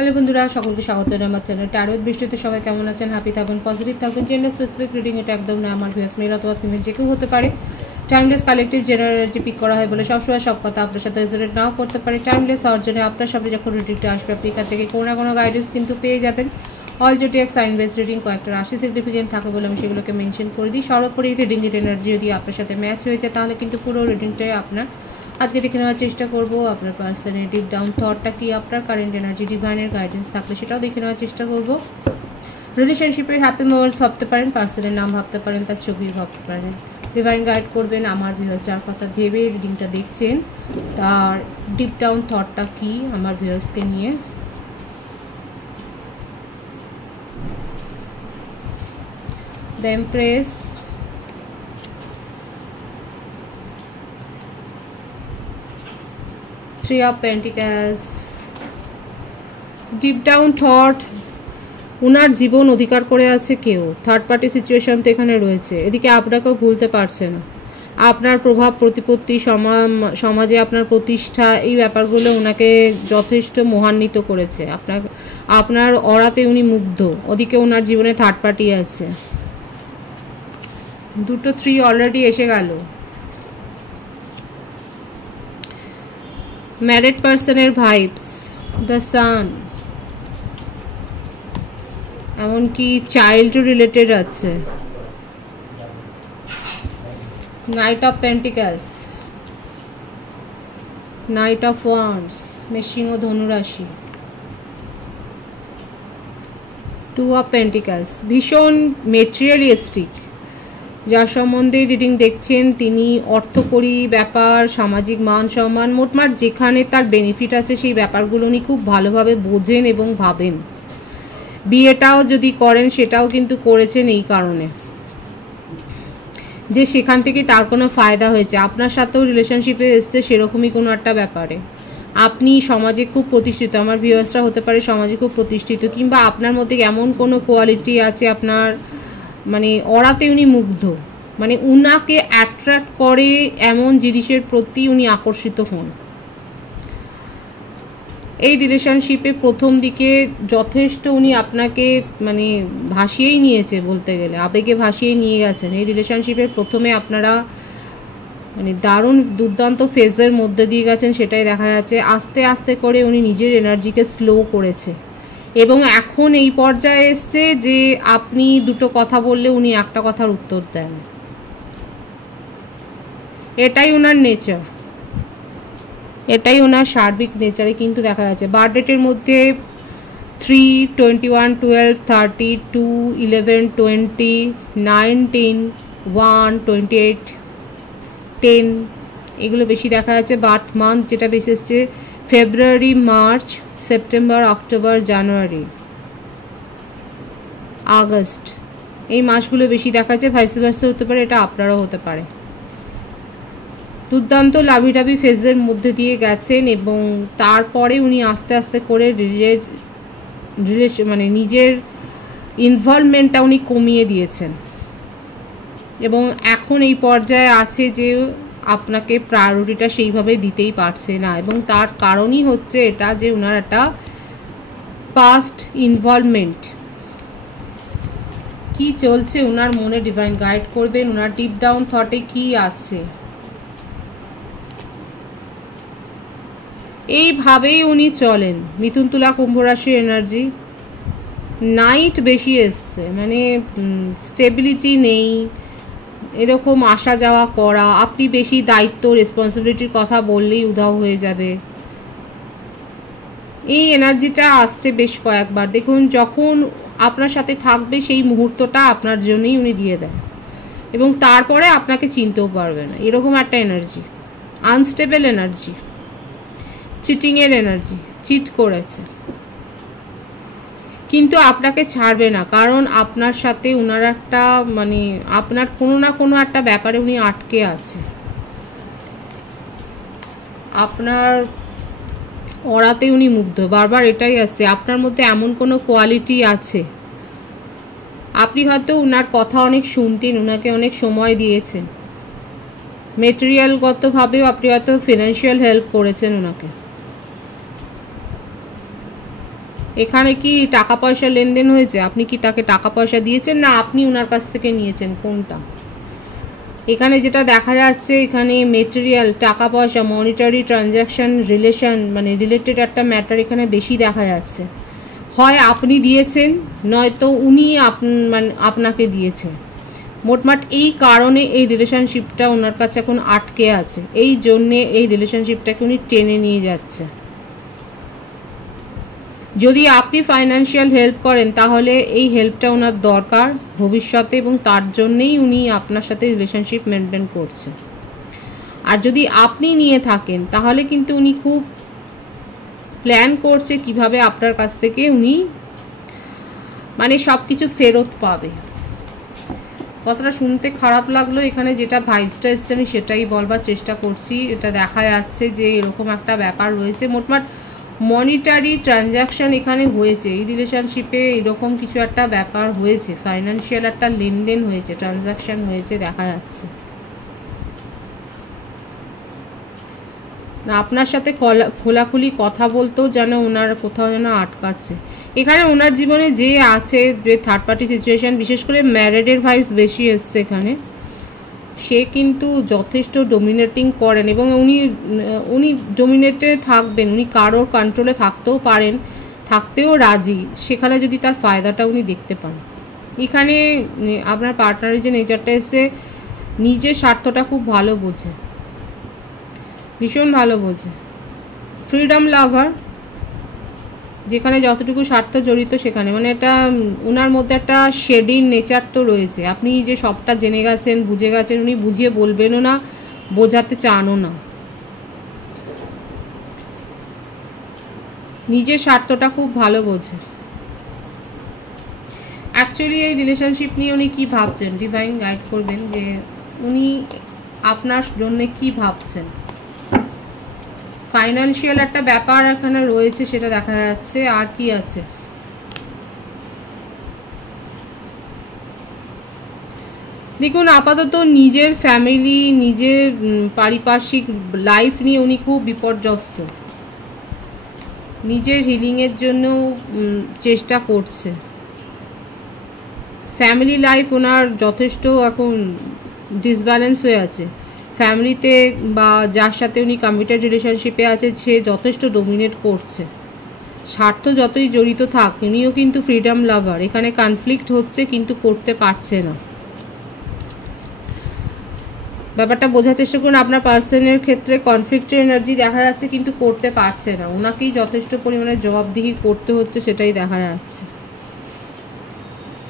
Hello বন্ধুরা, সকলকে স্বাগত আমার চ্যানেল ট্যারোত বৃষ্টিতে। সবাই কেমন আছেন? হ্যাপি থাকবেন, পজিটিভ থাকবেন। জেন্ডার স্পেসিফিক রিডিং এটা একদম না, আমার ভিউয়ার্স মেল অথবা ফিমেল যে কেউ হতে পারে। টাইমলেস কালেকটিভ জেনারেল পিক করা হয় বলে সবসময় সব কথা আপনার সাথে রেজোনেট নাও করতে পারে। টাইমলেস হওয়ার জন্য আপনার সামনে যখন রিডিংটা আসবে আপনি এখান থেকে কোনো না কোনো গাইডেন্স কিন্তু পেয়ে যাবেন। All zodiac sign base reading কয়েকটা রাশি সিগনিফিকেন্ট থাকে বলে আমি সেগুলোকে মেনশন করে দিই। সর্বোপরি রিডিং এর এনার্জি যদি আপনার সাথে ম্যাচ হয়েছে তাহলে কিন্তু পুরো রিডিংটাই আপনার। আজকে দেখে নেওয়ার চেষ্টা করব আপনার পার্সনের ডিপ ডাউন থটটা কি, আপনার কারেন্ট এনার্জি, ডিভাইনের গাইডেন্স থাকলে সেটাও দেখে নেওয়ার চেষ্টা করব। রিলেশনশিপের হ্যাপি মোমেন্টস ভাবতে পারেন, পার্সনের নাম ভাবতে পারেন, তার ছবি ভাবতে পারেন। ডিভাইন গাইড করবেন আমার ভিউয়ার্স যার কথা ভেবে রিডিংটা দেখছেন, তার ডিপ ডাউন থটটা কি আমার ভিউয়ার্সকে নিয়ে। The empress, Three of Pentacles, deep down thought. ওনার জীবন অধিকার করে আছে কেউ, থার্ড পার্টি সিচুয়েশন তো এখানে রয়েছে। এদিকে আপনাকেও ভুলতে পারছে না। আপনার প্রভাব প্রতিপত্তি, সমাজে আপনার প্রতিষ্ঠা, এই ব্যাপারগুলো ওনাকে যথেষ্ট মোহান্বিত করেছে। আপনার অরাতে উনি মুগ্ধ। ওদিকে ওনার জীবনে থার্ড পার্টি আছে। দুটো 3 অলরেডি এসে গেল। ম্যারিড পার্সনের ভাইবস, দ্য সান, এমনকি চাইল্ড রিলেটেড আছে। Knight of pentacles, knight of wands, মেষিং ও ধনুরাশি, টু অফ পেন্টিক্যালস। ভীষণ মেটেরিয়ালিস্টিক। যার সম্বন্ধে রিডিং দেখছেন তিনি অর্থকরী ব্যাপার, সামাজিক মান সম্মান, মোটমাট যেখানে তার বেনিফিট আছে সেই ব্যাপারগুলো উনি খুব ভালোভাবে বোঝেন এবং ভাবেন। বিয়েটাও যদি করেন সেটাও কিন্তু করেছেন এই কারণে যে সেখান থেকে তার কোনো ফায়দা হয়েছে। আপনার সাথেও রিলেশনশিপে এসছে সেরকমই কোনো একটা ব্যাপারে। আপনি সমাজে খুব প্রতিষ্ঠিত, আমার ভিউয়ার্সরা হতে পারে সমাজে খুব প্রতিষ্ঠিত, কিংবা আপনার মধ্যে এমন কোনো কোয়ালিটি আছে আপনার মানে অরাতে উনি মুগ্ধ, মানে উনাকে অ্যাট্রাক্ট করে এমন জিনিসের প্রতি উনি আকর্ষিত হন। এই রিলেশনশিপে প্রথম দিকে যথেষ্ট উনি আপনাকে মানে ভাসিয়েই নিয়েছে, বলতে গেলে আবেগে ভাসিয়ে নিয়ে গেছেন। এই রিলেশনশিপের প্রথমে আপনারা মানে দারুণ দুর্দান্ত ফেজের মধ্যে দিয়ে গেছেন, সেটাই দেখা যাচ্ছে। আস্তে আস্তে করে উনি নিজের এনার্জিকে স্লো করেছে এবং এখন এই পর্যায়ে এসছে যে আপনি দুটো কথা বললে উনি একটা কথার উত্তর দেন। এটাই ওনার নেচার, এটাই ওনার সার্বিক নেচারে কিন্তু দেখা যাচ্ছে। বার্থ ডেটের মধ্যে 3, 21, 12, 30, 2, 11, 20, 19, 1, 28, 10 এগুলো বেশি দেখা যাচ্ছে। বার্থ মান্থ যেটা বেশি এসছে ফেব্রুয়ারি, মার্চ, সেপ্টেম্বর, অক্টোবর, জানুয়ারি, আগস্ট, এই মাসগুলো বেশি দেখা যাচ্ছে। ভাইস ভার্সা হতে পারে, এটা আপনারাও হতে পারে। দুর্দান্ত লাভিডাভি ফেজের মধ্যে দিয়ে গেছেন এবং তারপরে উনি আস্তে আস্তে করে মানে নিজের ইনভলভমেন্টটা উনি কমিয়ে দিয়েছেন এবং এখন এই পর্যায়ে আছে যে আপনাকে প্রায়োরিটিটা সেইভাবে দিতেই পারছে না। এবং তার কারণই হচ্ছে এটা যে ওনার একটা পাস্ট ইনভলভমেন্ট। কি চলছে ওনার মনে, ডিভাইন গাইড করবেন। ওনার ডিপ ডাউন থটে কি আছে, এইভাবেই উনি চলেন। মিথুন, তুলা, কুম্ভ রাশির এনার্জি। নাইট বেশি এসছে, মানে স্টেবিলিটি নেই, এরকম আসা যাওয়া করা। আপনি বেশি দায়িত্ব রেসপন্সিবিলিটির কথা বললেই উধাও হয়ে যাবে, এই এনার্জিটা আসছে বেশ কয়েকবার। দেখুন যখন আপনার সাথে থাকবে সেই মুহূর্তটা আপনার জন্যই উনি দিয়ে দেন এবং তারপরে আপনাকে চিনতেও পারবে না, এরকম একটা এনার্জি। আনস্টেবল এনার্জি, চিটিংয়ের এনার্জি। চিট করেছে কিন্তু আপনাকে ছাড়বে না, কারণ আপনার সাথে ওনার একটা মানে আপনার কোনো না কোনো একটা ব্যাপারে উনি আটকে আছে। আপনার অরাতে উনি মুগ্ধ, বারবার এটাই আসছে। আপনার মধ্যে এমন কোনো কোয়ালিটি আছে, আপনি হয়তো ওনার কথা অনেক শুনতেন, ওনাকে অনেক সময় দিয়েছেন, মেটেরিয়ালগতভাবেও আপনি হয়তো ফিনান্সিয়াল হেল্প করেছেন ওনাকে। এখানে কি টাকা পয়সা লেনদেন হয়েছে? আপনি কি তাকে টাকা পয়সা দিয়েছেন না আপনি ওনার কাছ থেকে নিয়েছেন, কোনটা? এখানে যেটা দেখা যাচ্ছে, এখানে মেটেরিয়াল, টাকা পয়সা, মনিটারি ট্রানজ্যাকশন, রিলেশন মানে রিলেটেড একটা ম্যাটার এখানে বেশি দেখা যাচ্ছে। হয় আপনি দিয়েছেন, নয়তো উনি মানে আপনাকে দিয়েছেন। মোটমাট এই কারণে এই রিলেশনশিপটা ওনার কাছে এখন আটকে আছে, এই জন্যে এই রিলেশনশিপটাকে উনি টেনে নিয়ে যাচ্ছে। যদি আপনি ফাইন্যান্সিয়াল হেল্প করেন তাহলে এই হেল্পটা ওনার দরকার ভবিষ্যতে, এবং তার জন্যেই উনি আপনার সাথে রিলেশনশিপ মেনটেন করছে। আর যদি আপনি নিয়ে থাকেন তাহলে কিন্তু উনি খুব প্ল্যান করছে কিভাবে আপনার কাছ থেকে উনি মানে সব কিছু ফেরত পাবে। কথাটা শুনতে খারাপ লাগলো, এখানে যেটা ভাইবসটা এসছে আমি সেটাই বলবার চেষ্টা করছি। এটা দেখা যাচ্ছে যে এরকম একটা ব্যাপার রয়েছে, মোটমাট মনিটারি ট্রানজ্যাকশন এখানে হয়েছে এই রিলেশনশিপে, এরকম কিছু একটা ব্যাপার হয়েছে, ফাইন্যান্সিয়াল একটা লেনদেন হয়েছে, ট্রানজ্যাকশন হয়েছে দেখা যাচ্ছে। না আপনার সাথে খোলাখুলি কথা বলতেও যেন ওনার কোথাও যেন আটকাচ্ছে। এখানে ওনার জীবনে যে আছে, যে থার্ড পার্টি সিচুয়েশন, বিশেষ করে ম্যারেডের ভাইবস বেশি এসছে এখানে, সে কিন্তু যথেষ্ট ডোমিনেটিং করেন এবং উনি ডোমিনেটে থাকবেন, উনি কারোর কন্ট্রোলে থাকতেও পারেন, থাকতেও রাজি, সেখানে যদি তার ফায়দাটা উনি দেখতে পান। এখানে আপনার পার্টনারের যে নেচারটা এসছে, নিজের স্বার্থটা খুব ভালো বোঝে, ভীষণ ভালো বোঝে। ফ্রিডম লাভার, যেখানে যতটুকু স্বার্থ জড়িত সেখানে মানে এটা ওনার মধ্যে একটা শেডিং নেচার তো রয়েছে। আপনি যে সবটা জেনে গেছেন, বুঝে গেছেন, উনি বুঝিয়ে বলবেনও না, বোঝাতে চানও না, নিজের স্বার্থটা খুব ভালো বোঝে। অ্যাকচুয়ালি এই রিলেশনশিপ নিয়ে উনি কী ভাবছেন, ডিভাইন গাইড করবেন যে উনি আপনার জন্য কি ভাবছেন। ফাইন্যান্সিয়াল একটা ব্যাপার এখানে রয়েছে সেটা দেখা যাচ্ছে। আর কি আছে, দেখুন আপাতত নিজের ফ্যামিলি, নিজের পারিপার্শ্বিক লাইফ নিয়ে উনি খুব বিপর্যস্ত, নিজের হিলিংয়ের জন্য চেষ্টা করছে। ফ্যামিলি লাইফ ওনার যথেষ্ট এখন ডিসব্যালেন্স হয়ে আছে। ফ্যামিলিতে বা যার সাথে উনি কমিটেড রিলেশনশিপে আছে সে যথেষ্ট ডোমিনেট করছে। স্বার্থ যতই জড়িত থাক, উনিও কিন্তু ফ্রিডম লাভার। এখানে কনফ্লিক্ট হচ্ছে কিন্তু করতে পারছে না। ব্যাপারটা বোঝার চেষ্টা করুন। আপনার পার্সনের ক্ষেত্রে কনফ্লিক্টের এনার্জি দেখা যাচ্ছে কিন্তু করতে পারছে না, ওনাকেই যথেষ্ট পরিমাণে জবাবদিহি করতে হচ্ছে, সেটাই দেখা যাচ্ছে।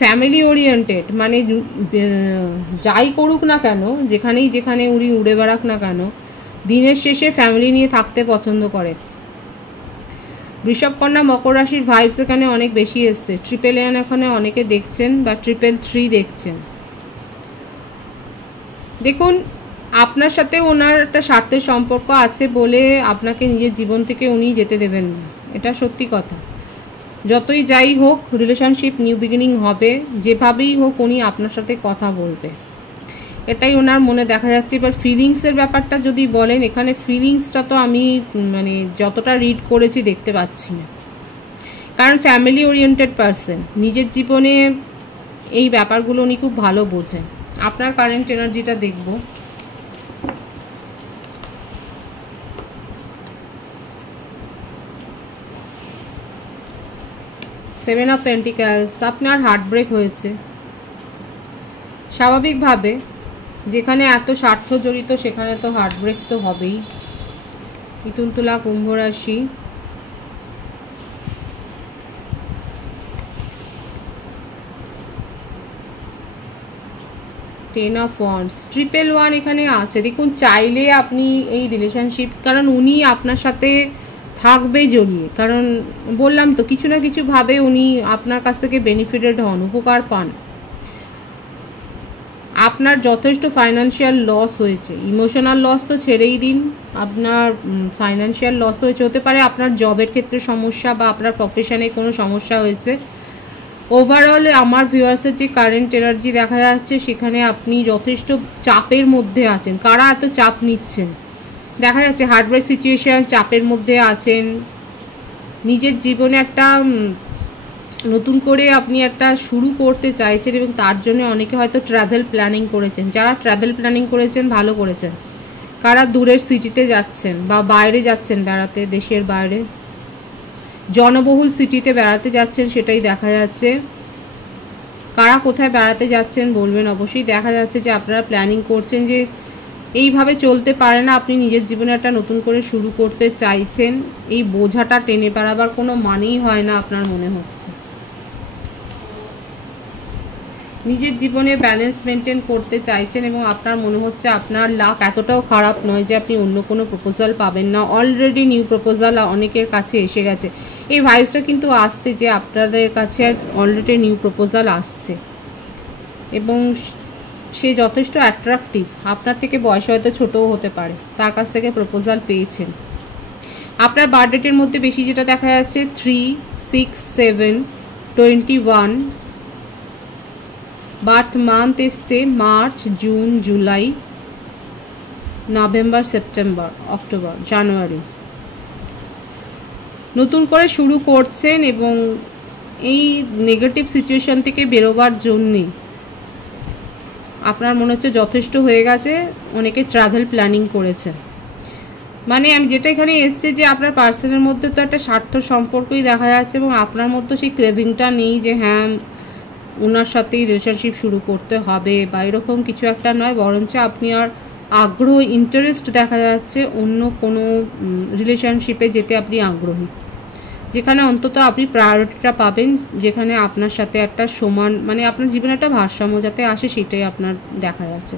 ফ্যামিলি ওরিয়েন্টেড মানে যাই করুক না কেন, যেখানে উনি উড়ে বেড়াক না কেন, দিনের শেষে ফ্যামিলি নিয়ে থাকতে পছন্দ করে। বৃষভ কন্যা মকর রাশির ভাইবস এখানে অনেক বেশি এসছে। 888 এখানে অনেকে দেখছেন বা 333 দেখছেন। দেখুন আপনার সাথে ওনার একটা স্বার্থের সম্পর্ক আছে বলে আপনাকে নিজের জীবন থেকে উনি যেতে দেবেন না, এটা সত্যি কথা। যতই যাই হোক রিলেশনশিপ নিউ বিগিনিং হবে, যেভাবেই হোক উনি আপনার সাথে কথা বলবে, এটাই ওনার মনে দেখা যাচ্ছে। এবার ফিলিংসের ব্যাপারটা যদি বলেন, এখানে ফিলিংসটা তো আমি মানে যতটা রিড করেছি দেখতে পাচ্ছি না, কারণ ফ্যামিলি ওরিয়েন্টেড পারসন, নিজের জীবনে এই ব্যাপারগুলো উনি খুব ভালো বোঝেন। আপনার কারেন্ট এনার্জিটা দেখব। সেভেন অফ পেন্টিক্যালস, আপনার হার্ট ব্রেক হয়েছে স্বাভাবিকভাবে, যেখানে এত স্বার্থ জড়িত সেখানে তো হার্ট ব্রেক তো হবেই। মিথুন তুলা কুম্ভ রাশি, টেন অফ ওয়ান্ডস, 111 এখানে আছে। দেখুন চাইলে আপনি এই রিলেশনশিপ, কারণ উনি আপনার সাথে থাকবে জড়িয়ে, কারণ বললাম তো কিছু না কিছু ভাবে উনি আপনার কাছ থেকে বেনিফিটেড হন, উপকার পান। আপনার যথেষ্ট ফাইন্যান্সিয়াল লস হয়েছে, ইমোশনাল লস তো ছেড়েই দিন, আপনার ফাইন্যান্সিয়াল লস হয়েছে। হতে পারে আপনার জবের ক্ষেত্রে সমস্যা বা আপনার প্রফেশনে কোনো সমস্যা হয়েছে। ওভারঅল আমার ভিউয়ার্সের যে কারেন্ট এনার্জি দেখা যাচ্ছে, সেখানে আপনি যথেষ্ট চাপের মধ্যে আছেন। কারা এত চাপ নিচ্ছেন দেখা যাচ্ছে, হার্টব্রেক সিচুয়েশন, চাপের মধ্যে আছেন, নিজের জীবনে একটা নতুন করে আপনি একটা শুরু করতে চাইছেন এবং তার জন্য অনেকে হয়তো ট্রাভেল প্ল্যানিং করেছেন। যারা ট্রাভেল প্ল্যানিং করেছেন ভালো করেছেন। কারা দূরের সিটিতে যাচ্ছেন বা বাইরে যাচ্ছেন বেড়াতে, দেশের বাইরে জনবহুল সিটিতে বেড়াতে যাচ্ছেন সেটাই দেখা যাচ্ছে। কারা কোথায় বেড়াতে যাচ্ছেন বলবেন অবশ্যই। দেখা যাচ্ছে যে আপনারা প্ল্যানিং করছেন যে এইভাবে চলতে পারে না, আপনি নিজের জীবনে একটা নতুন করে শুরু করতে চাইছেন। এই বোঝাটা টেনে বেড়াবার কোনো মানেই হয় না আপনার মনে হচ্ছে। নিজের জীবনে ব্যালেন্স মেনটেন করতে চাইছেন এবং আপনার মনে হচ্ছে আপনার লাক এতটাও খারাপ নয় যে আপনি অন্য কোনো প্রপোজাল পাবেন না। অলরেডি নিউ প্রপোজাল অনেকের কাছে এসে গেছে। এই ভাইবসটা কিন্তু আসছে যে আপনাদের কাছে অলরেডি নিউ প্রপোজাল আসছে এবং সে যথেষ্ট অ্যাট্রাকটিভ। আপনার থেকে বয়স হয়তো ছোটও হতে পারে, তার কাছ থেকে প্রপোজাল পেয়েছেন। আপনার বার্থডেটের মধ্যে বেশি যেটা দেখা যাচ্ছে 3, 6, 7, 21। বার্থ মান্থ এসছে March, June, July, November, September, October, January. নতুন করে শুরু করছেন এবং এই নেগেটিভ সিচুয়েশন থেকে বেরোবার জন্যে আপনার মনে হচ্ছে যথেষ্ট হয়ে গেছে। অনেকে ট্রাভেল প্ল্যানিং করেছে। মানে আমি যেটা এখানে এসছে যে আপনার পার্সনের মধ্যে তো একটা স্বার্থ সম্পর্কই দেখা যাচ্ছে এবং আপনার মধ্যে সেই ক্রেভিংটা নেই যে হ্যাঁ ওনার সাথেই রিলেশনশিপ শুরু করতে হবে বা এরকম কিছু একটা নয়, বরঞ্চ আপনি আর আগ্রহ, ইন্টারেস্ট দেখা যাচ্ছে অন্য কোনো রিলেশনশিপে যেতে আপনি আগ্রহী, যেখানে অন্তত আপনি প্রায়োরিটিটা পাবেন, যেখানে আপনার সাথে একটা সমান মানে আপনার জীবনে একটা ভারসাম্য যাতে আসে সেটাই আপনার দেখা যাচ্ছে।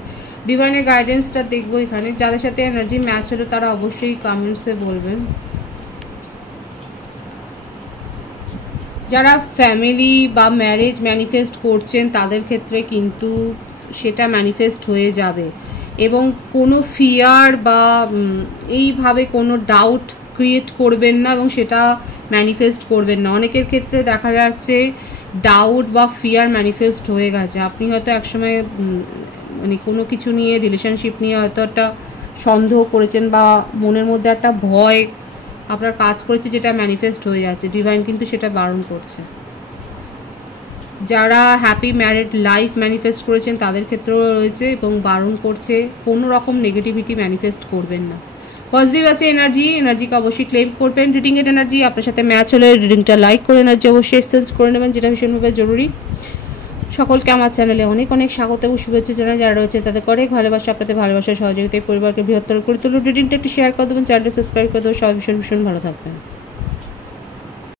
ডিভাইনের গাইডেন্সটা দেখবো এখানে। যাদের সাথে এনার্জি ম্যাচ হলো তারা অবশ্যই কমেন্টসে বলবেন। যারা ফ্যামিলি বা ম্যারেজ ম্যানিফেস্ট করছেন তাদের ক্ষেত্রে কিন্তু সেটা ম্যানিফেস্ট হয়ে যাবে এবং কোনো ফিয়ার বা এইভাবে কোনো ডাউট ক্রিয়েট করবেন না এবং সেটা ম্যানিফেস্ট করবেন না। অনেকের ক্ষেত্রে দেখা যাচ্ছে ডাউট বা ফিয়ার ম্যানিফেস্ট হয়ে গেছে। আপনি হয়তো একসময় মানে কোনো কিছু নিয়ে, রিলেশনশিপ নিয়ে হয়তো একটা সন্দেহ করেছেন বা মনের মধ্যে একটা ভয় আপনার কাজ করেছে, যেটা ম্যানিফেস্ট হয়ে যাচ্ছে। ডিভাইন কিন্তু সেটা বারণ করছে। যারা হ্যাপি ম্যারিড লাইফ ম্যানিফেস্ট করেছেন তাদের ক্ষেত্রেও রয়েছে এবং বারণ করছে কোনো রকম নেগেটিভিটি ম্যানিফেস্ট করবেন না। পজিটিভ আছে এনার্জিকে অবশ্যই ক্লেম করবেন। রিডিংয়ের এনার্জি আপনার সাথে ম্যাচ হলে রিডিংটা লাইক করে এনার্জি অবশ্যই এক্সচেঞ্জ করে নেবেন, যেটা ভীষণভাবে জরুরি। সকলকে আমার চ্যানেলে অনেক অনেক স্বাগত এবং শুভেচ্ছা জানাই। যারা রয়েছে তাদের অনেক ভালোবাসা, আপনাদের ভালোবাসার সহযোগিতায় পরিবারকে বৃহত্তর করে তুলুন। রিডিংটা একটু শেয়ার করে দেবেন, চ্যানেলটা সাবস্ক্রাইব করে দেবেন। সবাই ভীষণ ভীষণ ভালো থাকবেন।